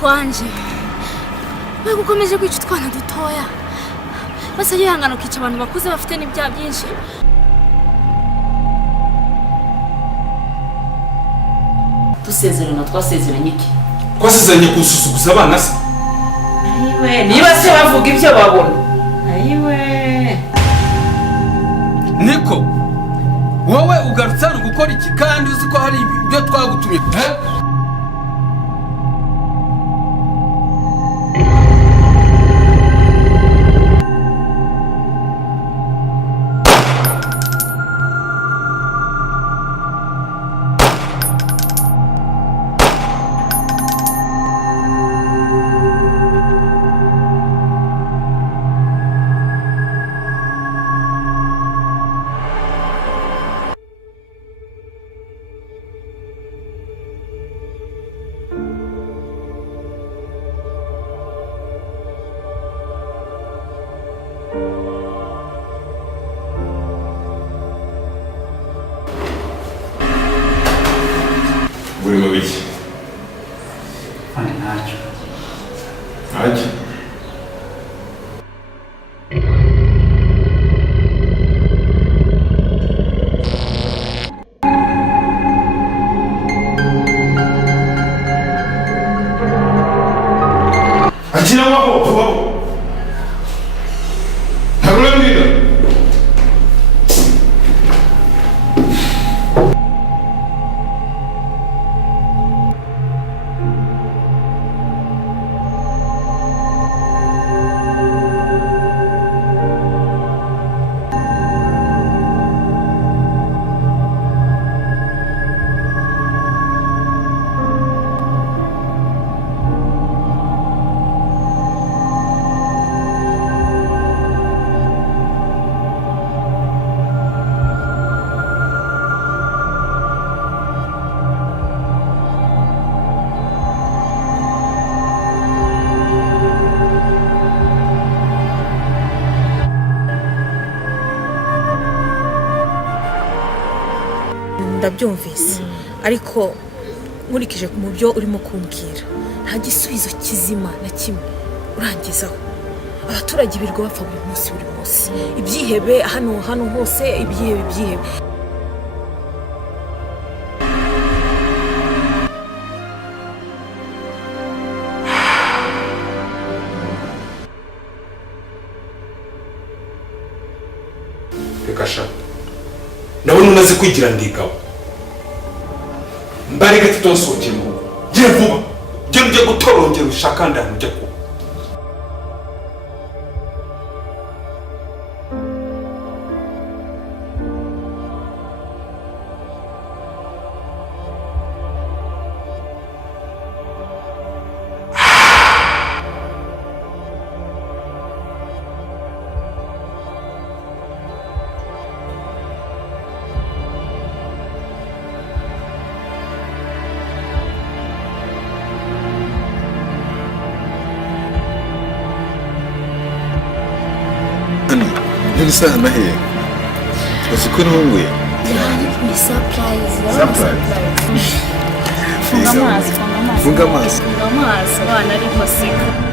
kwanje we gukomeje kwica utwana dutoya basa yihangana ukica abantu bakuze bafite n'ibyaha byinshi. Dusezerana twasezeranye iki? Twasezeranye gususuguza abana se? Ayiwe niba se bavuga ibyo babona. Ayiwe Niko wowe ugarutse ari gukora iki kandi uzi ko hari ibyo twagutumye Burimo biki? Ani ntacyo. Ntacyo? Akira wako tubaho. Ntabwo mbwira. Ndabyumvise ariko nkurikije mu byo urimo kumbwira nta gisubizo kizima na kimwe urangizaho. Abaturage birwa bapfa buri munsi ibyihebe hano hose ibyihebe. Rekasha ndabona umaze kwigira ndigabo mbarega tutonsokeye mu rugo gira vuba ujye gutorongera ushaka ndahano ujya kuba Nilisa nahe uzikuri wowe Ni surprise. Funga amaso Abana ariko siko